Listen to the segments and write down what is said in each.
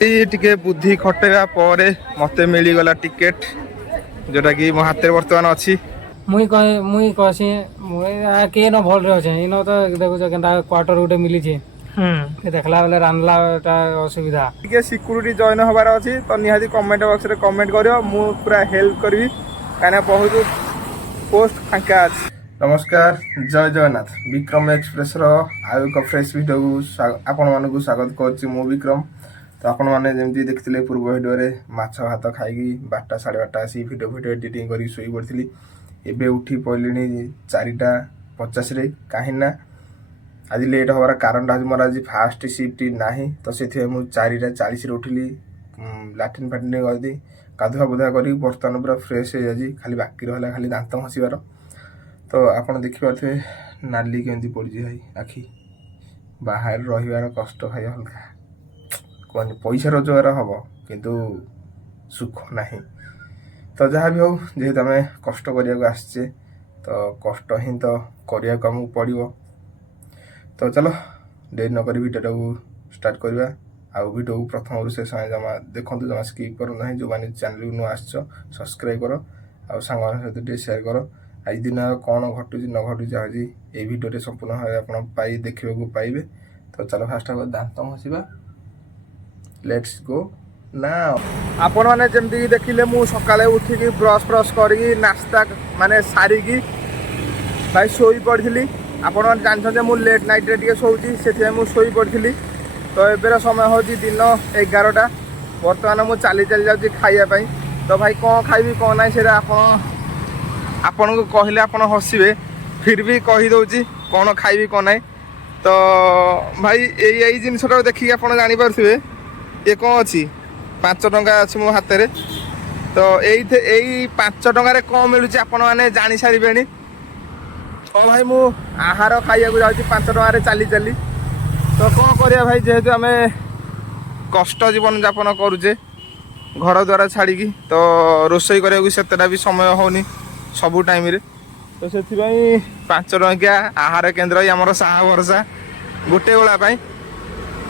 टिके बुद्धि खटेगा पर मते मिलीगला टिकेट जोटा कि मो हाथ बर्तमान अच्छी मुई कहसी के न भल रे अच्छे इन तो देखुछ केनता क्वार्टर गुटे मिली देखला बेले रांधलाटा असुविधा टिके सिक्यूरिटी जॉइन होबार अच्छी तो निहाती कमेंट बॉक्स रे कमेंट करियो मु पूरा हेल्प करबी काना बहुत पोस्ट फांका अछि। नमस्कार जय जगन्नाथ विक्रम एक्सप्रेस रो आउ एक फ्रेश वीडियो को आपण मानकु स्वागत करछि मु विक्रम। तो आपण माने जेमती देखथिले पूर्व वीडियो रे माछ भात खाइकी 12टा 12:30 आसी वीडियो एडिटिंग करी सोई पड़थिली एबे उठी पइलिनी 4:50 रे काहिना आज लेट हमारा कारण आज मोर आज फास्ट शिफ्ट नाही तो से मु 4:40 रे उठिली लाट्रिन फाट्रिन गदी गाधुआ बुधा करी बर्तन पूरा फ्रेश हो जाजी खाली बाकी रहला खाली दांत घसीबार। तो आपण देखि पाथे नाली केंदी पड़ी भाई आखि बाहर रहिबार कष्ट भाई हल्का कहनी पैसा रोजगार हम किंतु सुख नाही। तो जहाँ भी हो जेहेतु आम कष्ट करने आसचे तो कष्ट ही तो करने को पड़ो। तो चलो देरी नक भिडियो को स्टार्ट करवा आउ भिडियो को प्रथम शेष जमा देखो जमा स्किप करो ना जो मैंने चैनल नु आस सब्सक्राइब करो आउ सांग सहित शेयर करो आज दिन कौन घटू न घटू आज ये भिडियो संपूर्ण भाव आप देखा पाइबे। तो चलो फास्ट दांत घसीबा लेट्स गो नाउ। आपण माने जेमती देखिले मु सकाळे उठिकी ब्रश ब्रश करी नाश्ता माने सारिकी भाई सोई पड़थिली। आपण माने जानछन जे मु लेट नाइट रे टिके सोउची सेथे मु सोई पड़थिली। तो एबेर समय होची दिन 11टा वर्तमान मु चाली चाली जाउची खाइया पई। तो भाई कोन खाइबी कोन नाही सेरा आपण को कहिले आपण हसिबे फिर भी कहि दउची कोन खाइबी कोन नाही। तो भाई एई जिनसटा देखि आपण जानि परथिबे ये कौन अच्छी 5 टंका अच्छी मो हाथ में। तो यही 5 टंकार कौन मिलूँ आपण मैंने जानी सारे। तो भाई मु आहार खाइया जाऊँगी 5 टंकार चाली चाली। तो कौन करिया भाई जेहेतु आम कष्ट जीवन यापन करुचे घर द्वारा छाड़ी तो रोषई करता भी समय होनी सबू टाइम रे। तो से 5 टंकिया आहार केन्द्र आमर साहा भरसा गोटे बेला।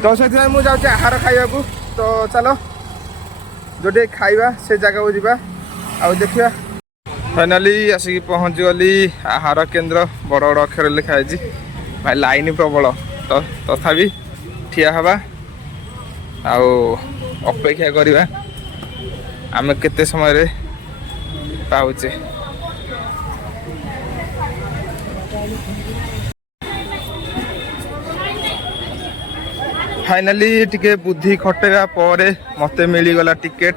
तो से मुझे आहार खाइबा को। तो चलो जो खाइबा से जगह को जीवा आउ देखिया। फाइनाली आसिक पहुँच गली आहार केन्द्र बड़ बड़ अक्षर लिखाई भाई लाइन प्रबल। तो तथापि ठिया हवा आउ अपेक्षा करवा आम केते समय रे पाउचे। फाइनाली टिके बुद्धि खटेगा पर मते मिलीगला टिकेट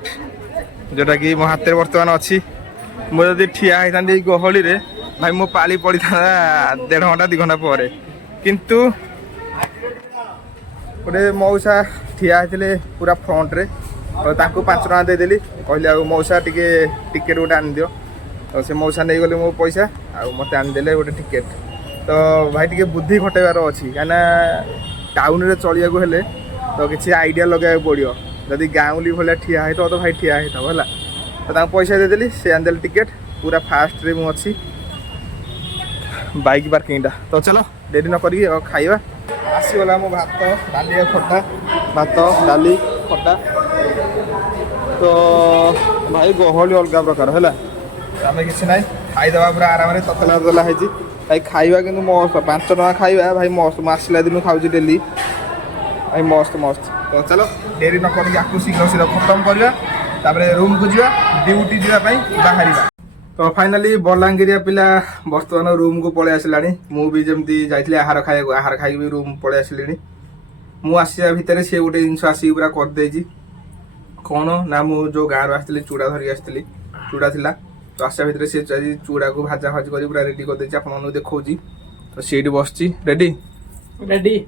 जोटा कि मो हाथ बर्तमान अच्छी मुझे जब ठिया होती गहली रे भाई मो पाली पड़ी था 1.5 घंटा 2 घंटा पर किंतु गोटे मौसा ठिया होते पूरा फ्रंट रे। तो 5 टଙ୍କା देदेली कहली आ मौसा टिके टिकेट गोटे आन दियो। तो से मौसा नहीं गले मो पैसा आ मते आन देले गोटे टिकेट। तो भाई टिके बुद्धि खटेबार अच्छी कहीं टाउन रे चलिया को हेले तो किसी आइडिया लगे पड़ो जदि गाँवली भाया ठिया है तो भाई ठिया है है। तो पैसा देदेली से आनदेली टिकेट पूरा फास्ट रे मु अच्छी बाइक पार्किंगटा। तो चलो देरी न करी खाइबा आसीगला मो भात डाली खटा भात डाली खटा। तो भाई गहली अलग प्रकार है आम कि ना खाईदे पूरा आराम से ततला ततला है भाई खाइबा कि मस्त 5 टଙ୍କା खाइबा भाई मस्त आसला दिन खाऊँ डेली भाई मस्त मस्त। तो चलो डेरी न कर शीघ्र शीघ्र खत्म करवा रूम को जा ड्यूटी जावाई बाहर। तो फाइनाली बलांगीरिया पिला बर्तमान रूम को पलि आसला मुझे जमी जाइए आहार खाइबा आहार खाई रूम पलि आसिली मु आसिया भितर सी गोटे जिन आसिक पूरा करदे कौन ना मु जो गाँव आसती चूड़ा धरिक आसती चूड़ा थिला। तो आसिया भितर सी चूड़ा को भाजा भाजी कर पूरा रेडी करदे आपको देखा। तो सीट बस रेडी रेडी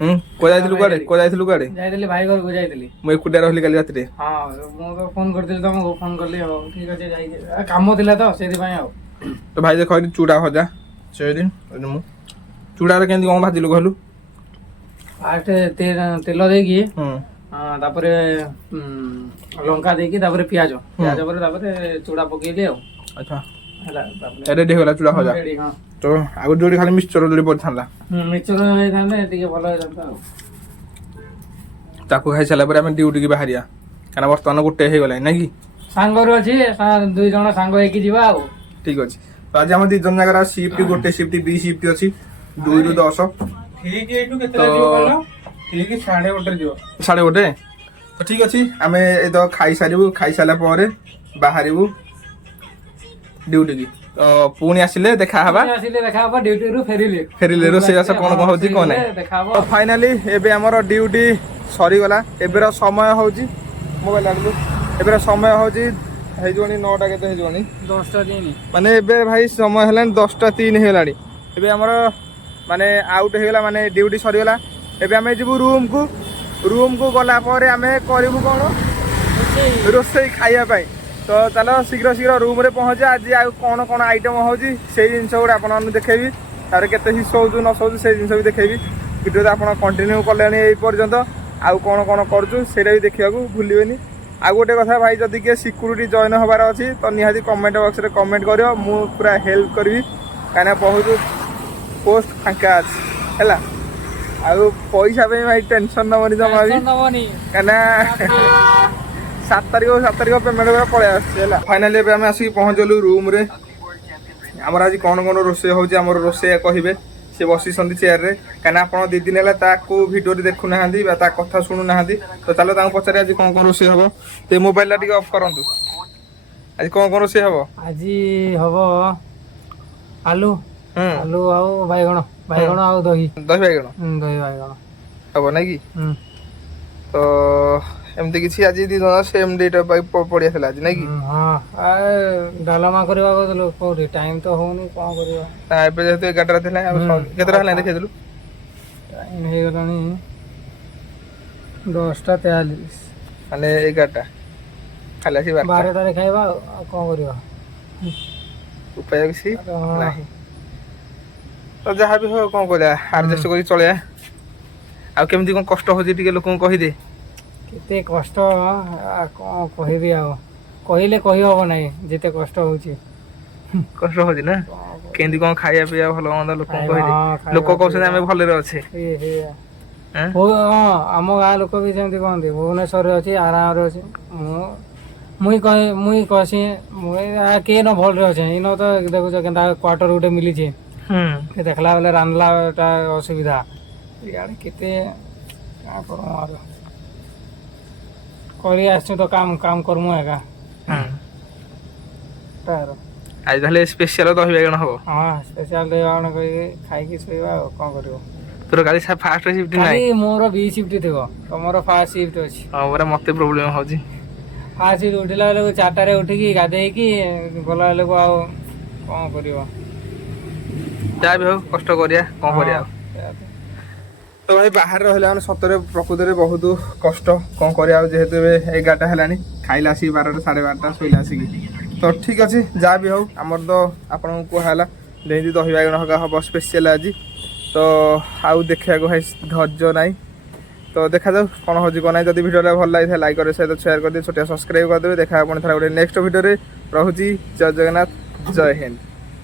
को जाइलु गाड़े को जाइलु गाड़े जाइतली भाई घर को जाइतली मु एकुटिया रहली काली रात रे। हां मु तो फोन करथिल तुमको फोन करली हो ठीक আছে যাই काम थिला तो सेदी भाई आ। तो भाई देखो चूड़ा भजा से दिन मु चूड़ा रे केंदी कोन भाजिलु कहलु फास्ट तेल देकी हां तापरे लंका देकी तापरे प्याज प्याज पर तापरे चूड़ा पकेली आ। अच्छा हला रेडी होला चूड़ा भजा रेडी। हां तो आगु जोड़ी खाली मिक्सचर जोड़ी पड़ थाला मिक्सचर हे थाने टिके भलो हे थांता। ତାକୁ ଖାଇସାରିଲା ପରେ ଆମେ ଡ୍ୟୁଟି କି ବାହାରିବା କାରଣ ବର୍ତ୍ତମାନ ଗୋଟେ ହେଇଗଲାଣି ନାଇଁ କି ସାଙ୍ଗରୁ ଅଛି 2 ଜଣ ସାଙ୍ଗ ହେଇକି ଯିବା ଆଉ। ଠିକ ଅଛି ତ ଆଜି ଆମ 2 ଜଣ ଜାଗାର ସିଫ୍ଟ ଗୋଟେ ସିଫ୍ଟ ବି ସିଫ୍ଟ ଅଛି 2 ରୁ 10 ଠିକ ଏଇଠୁ କେତେଟା ଯିବ କହିଲ? ଠିକ 1:30 ଯିବ। 1:30 ତ ଠିକ ଅଛି ଆମେ ଏ ତ ଖାଇସାରିଲା ପରେ ବାହାରିବୁ ଡ୍ୟୁଟି କି ତ ପୁଣି ଆସିଲେ ଦେଖା ହବା ଡ୍ୟୁଟିରୁ ଫେରିଲେ ରୋଷେଇବାସ କଣ ହଉଛି କଣ ନାହିଁ ତ ଫାଇନାଲି ଏବେ ଆମର ଡ୍ୟୁଟି ସରିଗଲା ଏବେର ସମୟ ହଉଛି ମୋବାଇଲ ଆଣିଲୁ ଏବେର ସମୟ ହଉଛି ହେଇଯିବଣି 9ଟା କେତେ ହେଇଯିବଣି 10:03 ମାନେ ଏବେ ଭାଇ ସମୟ ହେଲାଣି 10:03 ହେଇଗଲାଣି ଏବେ ଆମର ମାନେ ଆଉଟ୍ ହେଇଗଲା ମାନେ ଡ୍ୟୁଟି ସରିଗଲା ଏବେ ଆମେ ଯିବୁ ରୁମକୁ ଗଲା ପରେ ଆମେ କରିବୁ କଣ ରୋଷେଇ ଖାଇବା ପାଇଁ ତ ଚାଲ ଶୀଘ୍ର ରୁମ୍ରେ ପହଞ୍ଚିବା ଆଜି ଆଉ କଣ ଆଇଟମ୍ ହେଉଛି ସେଇ ଜିନିଷ ଗୁଡ଼ା ଆପଣମାନଙ୍କୁ ଦେଖେଇବି ତାପରେ କେତେ ହିସ ହେଉଛୁ ନ ହେଉଛୁ ସେଇ ଜିନିଷ ବି ଦେଖେଇବି ଭିଡ଼ିଓରେ ଆପଣ କଣ୍ଟିନ୍ୟୁ କଲେଣି ଏଇ ପର୍ଯ୍ୟନ୍ତ ଆଉ କଣ କରୁଛୁ ସେଇଟା ବି ଦେଖିବାକୁ ଭୁଲିବେନି ଆଉ ଗୋଟେ କଥା ଭାଇ ଯଦି କିଏ ସିକ୍ୟୁରିଟି ଜଏନ୍ ହେବାର ଅଛି ତ ନିହାତି କମେଣ୍ଟ ବକ୍ସରେ କମେଣ୍ଟ କରିବ ମୁଁ ପୁରା ହେଲ୍ପ କରିବି କାହିଁକିନା ବହୁତ ପୋଷ୍ଟ ଫାଙ୍କା ଅଛି ହେଲା ଆଉ ପଇସା ପାଇଁ ଭାଇ ଟେନସନ୍ ନେବନି ଜମା ବି କାହିଁକିନା 7 ତାରିଖ ପେମେଣ୍ଟ ପୁରା ପଳେଇ ଆସୁଛି ହେଲା ଫାଇନାଲି ଏବେ ଆମେ ଆସିକି ପହଞ୍ଚିଲୁ ରୁମ୍ରେ ଆମର ଆଜି କଣ ରୋଷେଇ ହେଉଛି ଆମର ରୋଷେଇଆ କହିବେ ସେ ବସିଛନ୍ତି ଚେୟାରରେ କାହିଁକିନା ଆପଣ 2 ଦିନ ହେଲା ତାକୁ ଭିଡ଼ିଓରେ ଦେଖୁନାହାନ୍ତି ବା ତା କଥା ଶୁଣୁନାହାନ୍ତି ତ ଚାଲ ତାଙ୍କୁ ପଚାରି ଆଜି କଣ ରୋଷେଇ ହବ ସେ ମୋବାଇଲଟା ଟିକେ ଅଫ୍ କରନ୍ତୁ ଆଜି କଣ ରୋଷେଇ ହବ ଆଜି ହବ ଆଳୁ ଆଉ ବାଇଗଣ ଆଉ ଦହି ବାଇଗଣ ହବ ନାଇଁ କି ତ ଏମିତି କିଛି ଆଜି 2 ଜଣ ସେମ୍ ଡେଟ୍ ପଡ଼ିଆଥିଲା ଆଜି ନାଇଁ କି ଡାଲମା କରିବା କୋଉଠି ଟାଇମ୍ ତ ହଉନି କଣ କରିବା ଏବେ ଯେହେତୁ 11ଟା ଥିଲା କେତେଟା ହେଲାଣି ଦେଖେଇଥିଲୁ ଟାଇମ୍ ହେଇଗଲାଣି 10:43 ମାନେ 11ଟା ଖାଲି ଆସି 12ଟାରେ ଖାଇବା ଆଉ କଣ କରିବା ଉପାୟ କିଛି ନାହିଁ ତ ଯାହା ବି ହଉ କଣ କରିବା ଆଡଜଷ୍ଟ କରି ଚଳେଇବା ଆଉ କେମିତି କଣ କଷ୍ଟ ହଉଛି ଟିକେ ଲୋକଙ୍କୁ କହିଦେ କେତେ କଷ୍ଟ କଣ କହିବି ଆଉ କହିଲେ କହି ହବ ନାହିଁ ଯେତେ କଷ୍ଟ ହଉଛି ନା କେମିତି କଣ ଖାଇବା ପିଇବା ଭଲ ମନ୍ଦ ଲୋକଙ୍କୁ କହିଦେ ଲୋକ କହୁଛନ୍ତି ଆମେ ଭଲରେ ଅଛେ ଆମ ଗାଁ ଲୋକ ବି ସେମିତି କହନ୍ତି ଭୁବନେଶ୍ୱରରେ ଅଛି ଆରାମରେ ଅଛି ମୁଇଁ କହସି କିଏ ନ ଭଲରେ ଅଛେ ଇନ ତ ଦେଖୁଛ କେନ୍ତା କ୍ୱାର୍ଟର ଗୋଟେ ମିଳିଛି ଦେଖିଲା ବେଲେ ରାନ୍ଧଲାଟା ଅସୁବିଧା ଇଆଡ଼େ କେତେ କାଁ କରମୁ ଆରୁ କରି ଆସିଛୁ ତ କାମ କରମୁ ଏକା ଆଜି ତାହେଲେ ସ୍ପେଶାଲ ଦହି ବାଇଗଣ ହବ ସ୍ପେଶାଲ ଦହି ବାଇଗଣ କରିକି ଖାଇକି ଶୋଇବା ଆଉ କଣ କରିବ ତୋର କାଲି ଫାଷ୍ଟ ସିଫ୍ଟ ନାହିଁ ମୋର ବି ସିଫ୍ଟ ଥିବ ତମର ଫାଷ୍ଟ ସିଫ୍ଟ ଅଛି ପରା ମତେ ପ୍ରୋବ୍ଲେମ ହଉଛି ଫାଷ୍ଟ ସିଫ୍ଟ ଉଠିଲା ବେଳକୁ 4ଟାରେ ଉଠିକି ଗାଧେଇକି ଗଲା ବେଳକୁ ଆଉ କଣ କରିବ ଯାହା ବି ହଉ କଷ୍ଟ କରିବା କଣ କରିବା ତ ଭାଇ ବାହାରେ ରହିଲା ମାନେ ସତରେ ପ୍ରକୃତରେ ବହୁତ କଷ୍ଟ କଣ କରିବା ଆଉ ଯେହେତୁ ଏବେ 11ଟା ହେଲାଣି ଖାଇଲା ଆସିକି 12ଟା 12:30 ଶୋଇଲା ଆସିକି ତ ଠିକ ଅଛି ଯାହା ବି ହଉ ଆମର ତ ଆପଣଙ୍କୁ କୁହା ହେଲା ଯେମିତି ଦହି ବାଇଗଣ ହବ ସ୍ପେଶିଆଲ ଆଜି ତ ଆଉ ଦେଖିବାକୁ ଭାଇ ଧୈର୍ଯ୍ୟ ନାହିଁ ତ ଦେଖାଯାଉ କଣ ହଉଛି କଣ ନାହିଁ ଯଦି ଭିଡ଼ିଓଟା ଭଲ ଲାଗିଥାଏ ଲାଇକ୍ କରିବେ ସହିତ ସେୟାର କରିଦେବେ ଛୋଟିଆ ସବସ୍କ୍ରାଇବ୍ କରିଦେବେ ଦେଖା ପୁଣି ଥରେ ଗୋଟେ ନେକ୍ସଟ ଭିଡ଼ିଓରେ ରହୁଛି ଜୟ ଜଗନ୍ନାଥ ଜୟ ହିନ୍ଦ।